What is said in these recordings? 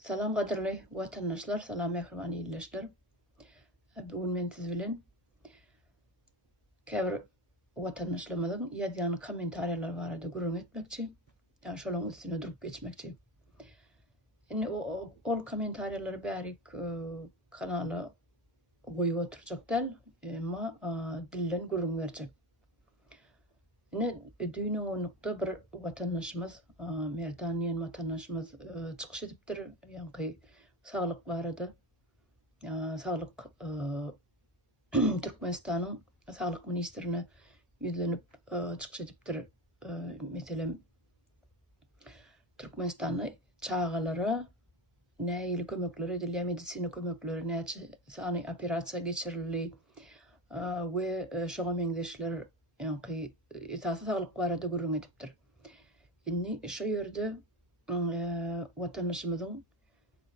Salam qadirli vatandaşlar, salam mehribani illeşler. Bugün men siz bilen käbir vatandaşlarymyzyň ýazýan kommentariýalar barada gurrun etmekçi. Yani şolaň üstüne durup geçmekçi. Indi ol kommentariýalary bärik kanala goýup oturjak däl, emma dilden gurrun berjek. Ine düýnüň onlukda bir vatandaşymyz, Merdan diýen vatandaşymyz çykyş edipdir, ýani saglyk barada. Saglyk Türkmenistanyň saglyk ministrine ýüzlenip çykyş edipdir. Meselem Türkmenistanyň çağalara näili kömekler edilýär, medisina kömekleri, näçe sany operasiýa geçirildi we şoňa meňzeşler ýani esasy saglyk barada gurrun edipdir. Indi şo ýerde vatandaşymyzyň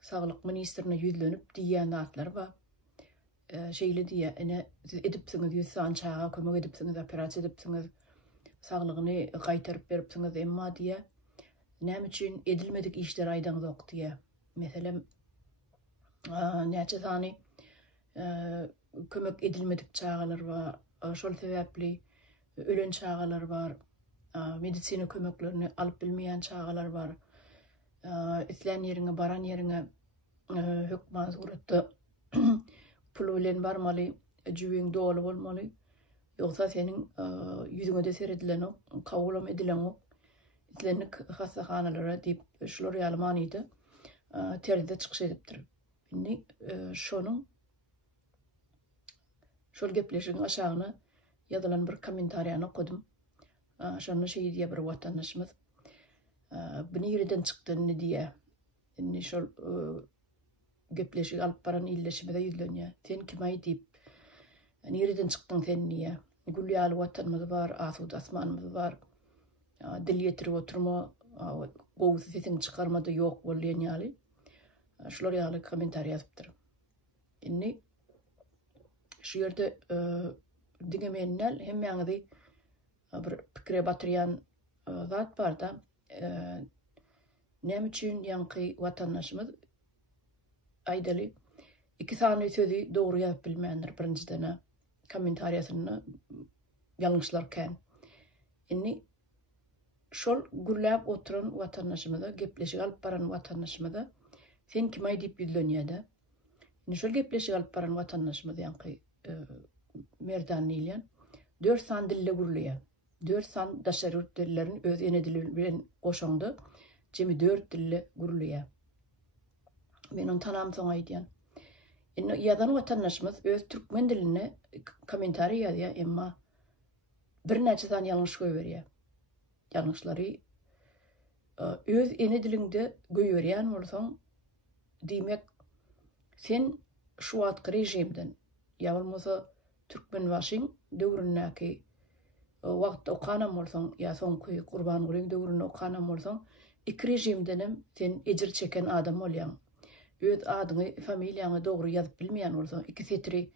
saglyk ministrine ýüzlenip diýen zatlar bar. Şeýle diýär, ene siz edipsiňiz, ýüz san çağa kömek edipsiňiz, operasiýa edipsiňiz, saglygyny gaýtaryp beripsiňiz, emma diýär, näme üçin edilmedik işler aýdaňyz ok diýär. Meselem näçe sany kömek edilmedik çağalar bar, şol sebäpli ölen çağalar bar, medisina kömeklerini alyp bilmeýän çağalar bar. Islen ýeriňe, baran ýeriňe hökman suratda pul bilen barmaly, jübüň dolu bolmaly. Ýogsa seniň ýüzüňe de seredilen ok, kabulam edilen ok, islenlik hastaxanalara diýip şular ýalmanydy. Teride çykyş edipdir. Indi şol gepleşigiň aşagyna ýazylan bir kommentariýany okudum. Şonu şeýle diýär bir vatandaşymyz. Bu nereden çykdy diýär. Indi şol gepleşik alyp baran illeşime de ýüzlenýär. Sen kim aýdyp? Nereden çykdyň sen diýär. Gülýäli watanymyz bar, asud asmanymyz bar. Dil ýetirip oturma, gowy sesiň çykarmada ýok bolýan ýaly. Şular ýaly kommentariýa ýazypdyr. Indi şu ýerde diňemennel hemmeňizi bir pikire batyrýan zat bar da, näme üçin ýanky watandaşymyz aýdaly iki sany sözi dogry ýazyp bilmändir birinciden kommentariýasyny ýalňyşlarken. Indi şol gürläp oturan watandaşymyza, gepleşik alyp baran watandaşymyza sen kim aýdyp ýüzlenýär-de. Indi şol gepleşik alyp baran watandaşymyz ýanky Merdan diýilen 4 san dille gürleýär. 4 san daşary dillerini öz ene dili bilen goşandy. Jemi 4 dille gürleýär. Men onu tanam soň aýdýan. Indi ýazan watandaşymyz öz türkmen diline kommentariýa ýazýar, emma bir näçe san ýalňyş goýberýär. Ýalňyşlary öz ene dilinde goýberýän bolsaň, diýmek sen şu wagtky rejimden ýa bolmasa türkmen başyň döwründäki wagtda okanam bolsaň, ýa soňky Gurban Guly döwründe okanam bolsaň, iki rejimdenem sen ejir çeken adam bolýan. Öz adyny, familiýaňy dogry ýazyp bilmeýän bolsaň, iki setri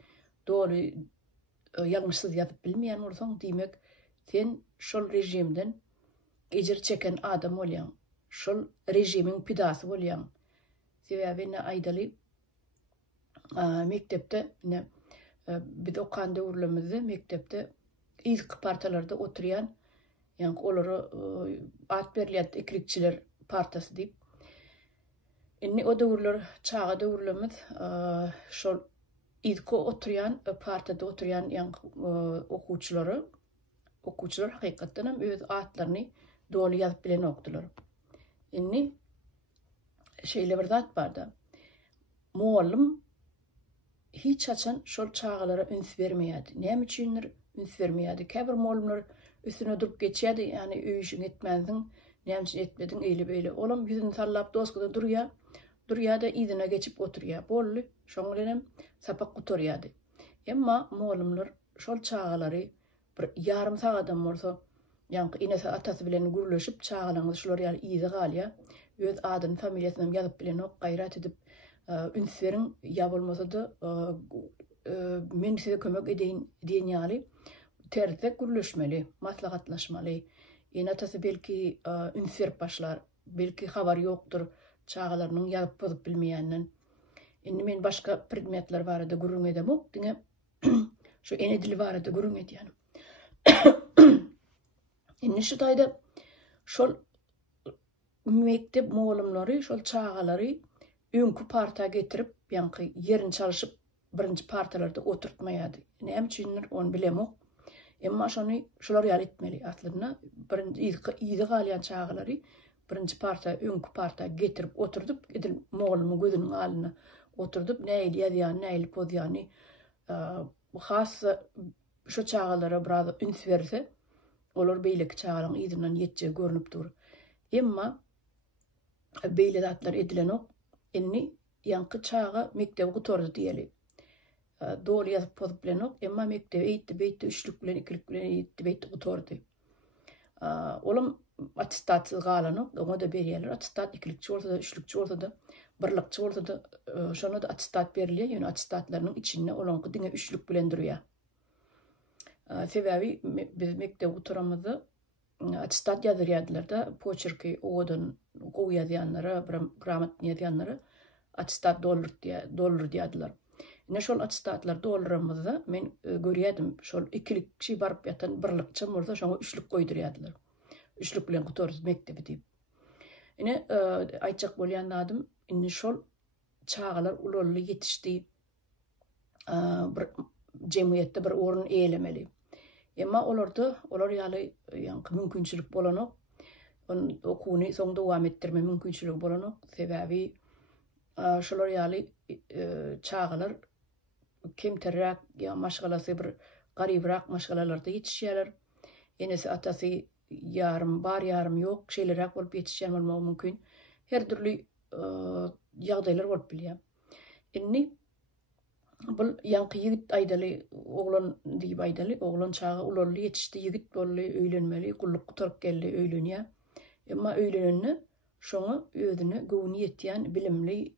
dogry ýalňyşsyz ýazyp bilmeýän bolsaň, diýmek sen şol rejimden ejir çeken adam bolýan. Şol rejimiň pidasy bolýan. Sebäbi aýdaly mektepde biz okan döwürlerimizde mektepde ilk partalarda oturýan, ýani olary at berilýär, ikirikçiler partasy diýip. Indi o döwürler, çağa döwürlerimiz şol ilk oturýan partada oturýan okuwçylar hakykatdan hem öz atlaryny dolu ýazyp bilen okdular. Indi şeýle bir zat bar da. Muallim hiç açan şol çağalara üns vermeýärdi. Näme üçindir üns vermeýärdi? Käbir muallimler üstüne durup geçýärdi, ýani öýüşiň etmändiň, näme üçin etmediň, eýle beýle. Olam ýüzüni tarlap dosgada durýar da ýygyna geçip oturýar. Bolly, şoň bilen sapak gutarýardy. Emma muallimler şol çağalary bir ýarym sagadan bolsa, ýani inesi atasy bilen gürleşip çağalaňyz şolar ýaly iýde galýar. Öz adyny, familiýasyny ýazyp bilen ok gaýrat edip üns beriň, ýa bolmasa da men size kömek edeýin diýen ýaly terde gürleşmeli, maslahatlaşmaly. Ýene atasy belki üns berip başlar, belki habar ýokdur, çağalarının yazıp bozup bilmeýänden. Indi men başga predmetler barada gurrun edemok diňe şu ene dili barada gurrun edýän. Indi şu taýda şol mektep mugallimleri şol çağalary öňkü parta getirip ýanky yerini çalışyp birinji partalarda oturtmaýady. Näme üçindir onu bilemok. Emma şolar ýaly etmeli atlyna birinji ýygy galýan çağalary birinji parta öňkü parta getirip oturdup edil mugallimin gözüniň alyna oturdup näýli ýazýan näýli pozýany has şu çağalara biraz üns berse olar beýleki çağalaryň ýygynyň ýetjegi görünüp dur. Emma beýle zatlar edilenok inni ýanky çağa mekdebi gutordy diýeli. Doğru yazıp bozup bilenok emma mekdebi eýitdi beýtdi üçlük bilen ikilik bilen eýitdi beýtdi gutordy. Olam attestatsiz galanok oňa da berýärler. Attestat ikilikçi bolsa da üçlükçi bolsa da birlikçi bolsa da şona da attestat berilýär. Ýöne attestatlarynyň içinde olanky diňe üçlük bilen durýar. Sebebi biz mekdebi gutoramyzda attestat ýazyrýardylar da poçerki owadan gowy ýazýanlara, gramatny ýazýanlara attestat dolur diýadiler. Ne şol attestatlar doluramyzda men görýädim şol ikilikçi barıp ýatan birlikçi bolsa şoňa üçlük goýdurýardylar. Üçlük bilen gutoruz mekdebi diýip. Ine aýtjak bolýan adym indi şol çağalar ulurly ýetişdi. Bir jemgyýetde bir orun eýlemeli. Emma olar ýaly ýanky mümkinçilik bolanok, onu okuny soňda dowam etdirme mümkinçiligi bolanok. Sebebi şolar ýaly çağalar kemterrak ýa maşgalasy bir garybrak maşgalalarda ýetişýärler. Enesi atasy ýarym bar ýarym ýok, şeýlerak bolup ýetişýän bolmagy mümkin. Her türlü ýagdaýlar bolup bilýär. Inni bul ýanky ýigit aýdaly, oglan diýip aýdaly, oglan çağı ularly ýetişdi, ýigit bolly, öýlenmeli, gulluk gutarıp geldi, öýlenýär. Emma öýlenende şoňa özüne gowuny ýetýän bilimli,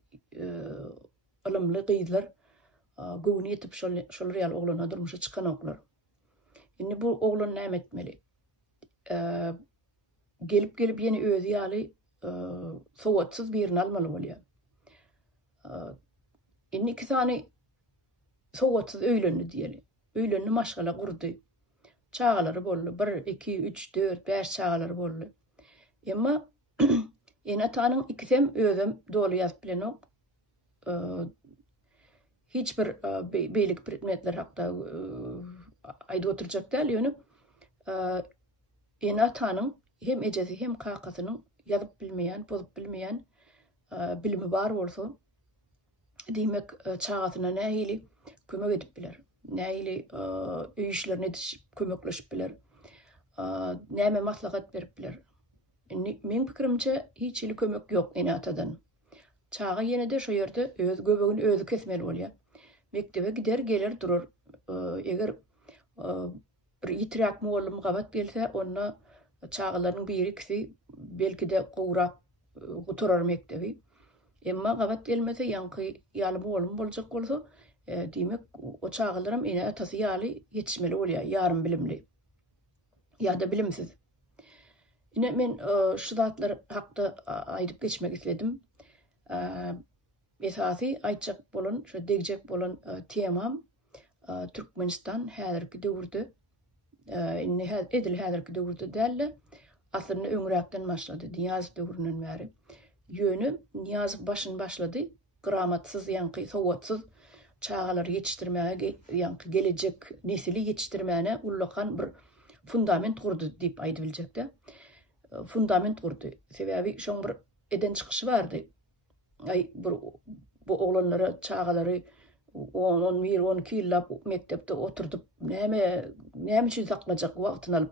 ilmli gyzlar gowuny ýetip şol real oglana durmuşa çykan oklar. Indi bu oglan näme etmeli? Gelip ýene özü ýaly sowatsyz birini almaly bolýar. Indi iki tane sowatsyz öýlendi diýeli. Öýlendi maşgala gurdy. Çağalary boldy. 1, 2, 3, 4, 5 çağalary boldy. Emma ene tanyň ikisem özüm dolu ýazyp bilenok. Hiç bir beýlik predmetler hakda aýda oturjak däl ýöne. Ene tanyň hem ejesi hem kakasynyň ýazyp bilmeýän, bozup bilmeýän bilimi bar bolsa, diýmek çağasyna nähili kömek edip biler. Nähili öý işlerini edip kömekleşip biler. Näme maslahat berip biler. Men pikirimçe hiç ili kömek ýok ene atadan. Çağa ýene de şo ýerde öz göbegini özü kesmeli bolýar. Mektebe gider gelir durur. Eger bir ýitirak mugallim gabat gelse, onda çağalaryň biri ikisi belki de gowrak gutorar mektebi. Emma gabat gelmese ýanky ýaly mugallim boljak bolsa, diýmek o çağalaram ene atasy ýaly ýetişmeli bolýar, ýarym bilimli. Ya da bilimsiz. Ine men şu zatlar hakda aýdyp geçmek isledim. Esasy aýtjak bolan, şu degjek bolan temam Türkmenistan häzirki döwürde inni edil häzirki döwürde däl aslynda öňräkden başlady. Niýazy döwründen bäri. Ýöne Niýazy başyn başlady. Gramatsyz ýanky sowatsyz çağalar ýetişdirmäge ýanky gelecek nesili ýetişdirmäne ullakan bir fundament gurdy diýip aýdyp biljekde. Fundament gurdy. Sebebi şoň bir eden çykyşy bardy. Bu oglanlara, çağalary 10-12 ýyllap mektepde oturdup näme üçin saklajak wagtyny alyp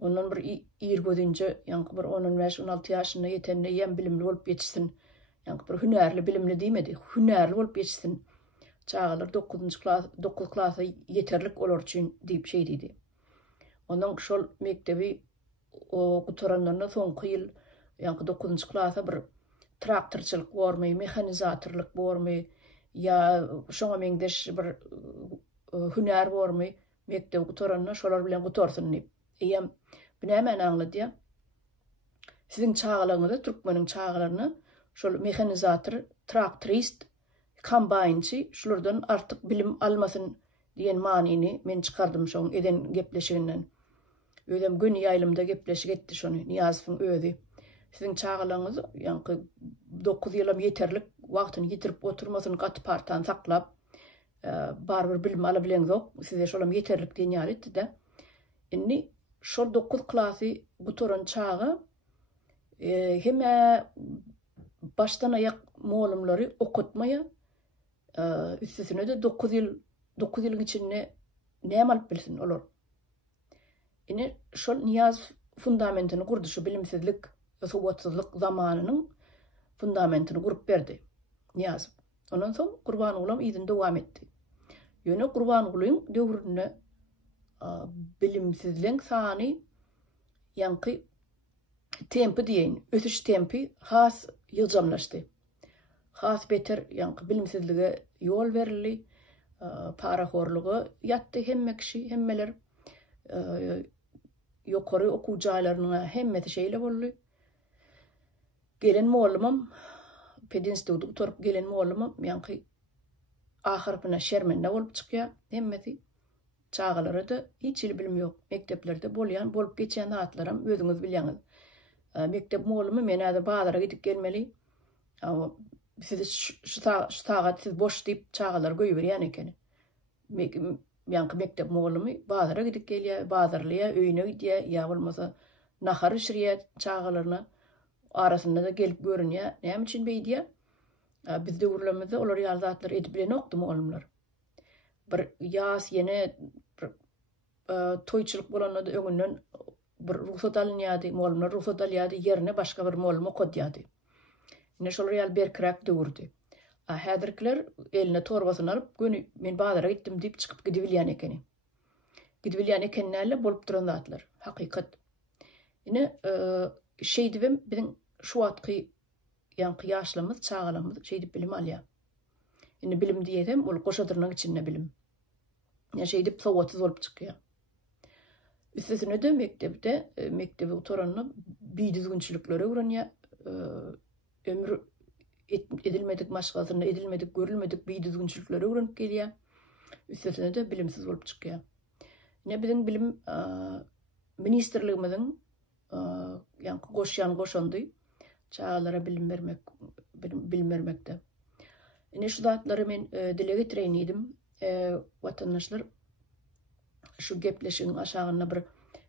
ondan bir ýer gözünçe ýanky bir 15-16 ýaşyna ýetende ýem bilimli bolup ýetişsin. Ýanky bir hünärli bilimli diýmedi. Hünärli bolup ýetişsin. Çağalar 9 klasy ýeterlik olar üçin diýip şey diýdi. Ondan şol mektebi gutoranlarına soňky ýyl ýanky 9 klasy bir traktorçylyk bormy, mehanizatorlyk bormy, ya şoňa meňdeş bir hünär bormy, mektep gutoranlar şolar bilen gutorsyn diýip. Eýem bu näme anglady? Siziň çağalaryňyzda Türkmeniň çağalaryny şol mexanizator, traktorist, kombaynçy şulardan artık bilim almasın diyen manini men çıkardım şoň eden gepleşiginden. Ödem gün ýaýlymda gepleşik etdi şonu Niýazowyň özi. Siziň çağalaňyz ýanky 9 ýylam ýeterlik wagtyny ýitirip oturmasyn gaty partan saklap barbyr bilim alabileňiz. Size şolam ýeterlik diýen etdi-de. Inni şol 9 klasy gutoran çağı hemme baştan ayak muallimleri okutmaya üstesine de 9 yıl içinde näme alyp bilsin olar. Ine şol Niýazow fundamentini gurdy, şu bilimsizlik, sowatsyzlyk zamanynyň fundamentini gurup berdi Niýazow. Ondan soň Gurbanyguly ýygyny dowam etdi. Ýöne Gurbanygulyň döwründe bilimsizlik sany ýanky tempi diýen, ösüş tempi has ýyljamlaşdy. Has beter ýanky bilimsizlige ýol berildi, paraxorlugy ýatdy hemme kişi, hemmeler ýokary okuw jaýlaryna hemmeti şeýle boldy. Gelen muallimam, pedinstitutda oturup gelen muallimam ýanky ahyrkyna şermende bolup çykýar, hemmeti çağalary da hiç bilim ýok. Mekteplerde bolýan, bolup geçen zatlaram özüňiz bilýäňiz. Mektep muallimi menäde bazara gidip gelmeli. Ama siz şu saat siz boş diýip çağalar goýberýän eken. Ýanky mektep muallimi bazara gidip gelýär, bazarlya öýüne gidýär, ýa bolmasa nahar işirýär çağalaryna arasynda da gelip görünýär. Näme üçin beýdýär? Bizde urlamyzda olar ýaly zatlar edip bilen okdy muallimler. Bir ýas ýene toýçylyk bolanda öňünden bir ruhsat alınýady, muallimler ruhsat alýady, ýerine başga bir muallim okudýady. Ine şol ýaly berkirak döwürdi. Häzirkiler eline torbasyny alyp, "Göni men bazara gitdim" diýip çykyp gidibilýän ekeni. Gidibilýän ekenlerle bolup duran zatlar, hakykat. Ine şeýdibem biziň şu wagtky ýanky ýaşlarymyz, çağalarymyz şeýdip bilim alýar. Ine bilim diýedim, ol goşadyrynyň içinde bilim. Ya şeýdip sowatsyz bolup çykýar. Üstesine de mektebe oturanyna biýdizginçilikleri öwrenýär. Ömür edilmedik maşgasyny, edilmedik, görülmedik biýdizginçilikleri öwrenip gelýär. Üstesine de bilimsiz bolup çykýar. Ne biziň bilim ministrligimiziň ýanky goşandy çağalara bilim bermekde. Ine şu zatlary men dile getireyim edim. Watandaşlar şu gepleşigiň aşagyna bir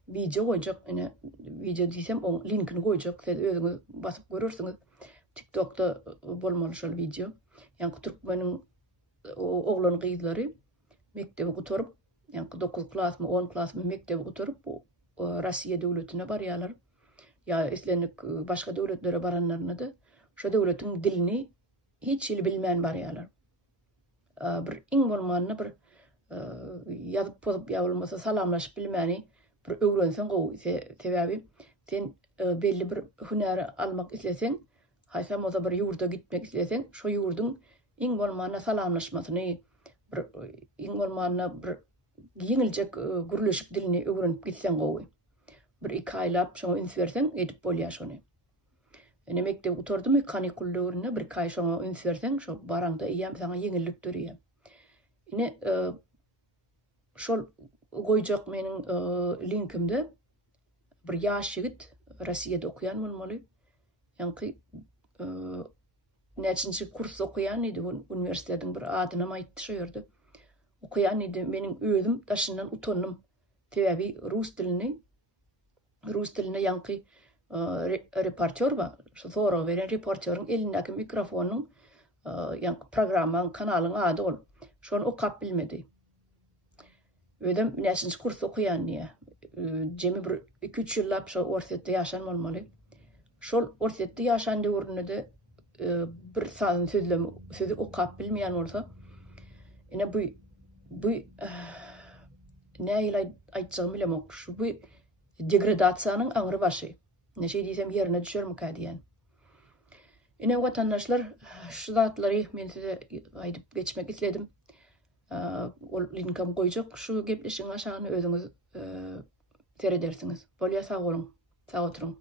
video goýjak, ine video diýsem o linkini goýjak, siz özüňiz basyp görürsiňiz. TikTok'ta bolmaly şol video. Ýanky türkmeniň oglany gyzlary mektebe guturup, ýanky 9 klasmy, 10 klasmy mektebe guturup Russiýa döwletine barýarlar. Ya islenik başga döwletlere baranlaryna da şu döwletiň dilini hiç bilmän barýarlar. Bir iň bolmanyny bir ýazyp pozup ýa bolmasa salamlaşyp bilmäni bir öwrensen gowy. Sebäbi sen belli bir hünäri almak isleseň, haýsam oza bir ýurda gitmek isleseň, şo ýurduň iň bolmanyna salamlaşmasyny, bir iň bolmanyna bir ýeňiljek gürleşik dilini öwrenip gitsen gowy. Bir 2 aýlap şoňa üns berseň edip bolýar şonu. Ene mektep oturdum kanikul döwründe bir aý şoňa üns berseň, şo baranda ýa saňa ýeňillik dörýär. Ine şol goýjak meniň linkimde bir ýaş ýigit Russiýada okuyan bolmaly. Ýanky näçinçi kurs okuyan idi, universitetiň bir adyna aýtdy şo ýerde. Okuyan idi, meniň özüm daşyndan utandym. Sebäbi rus diline ýanky reporter bar, şu soraw beren reporteryň elindäki mikrofonyň ýanky programmaň, kanalyň ady ol. Şonu okap bilmedi. Ödem näçinçi kurs okuyan diýe. Jemi bir 2-3 ýyllap şo orsetde ýaşan bolmaly. Şol orsetde ýaşan döwründe de bir sany sözü okap bilmeýän bolsa, ine bu näýle aýtjagym bilemok. Şu bu degradasiýanyň aňry başy. Näçe diýsem ýerine düşermik diýen. Ine watandaşlar şu zatlary men size aýdyp geçmek isledim. Ol linkam goýjak, şu gepleşigiň aşagyny özüňiz teredersiňiz. Bolýa sag bolun, sag oturuň.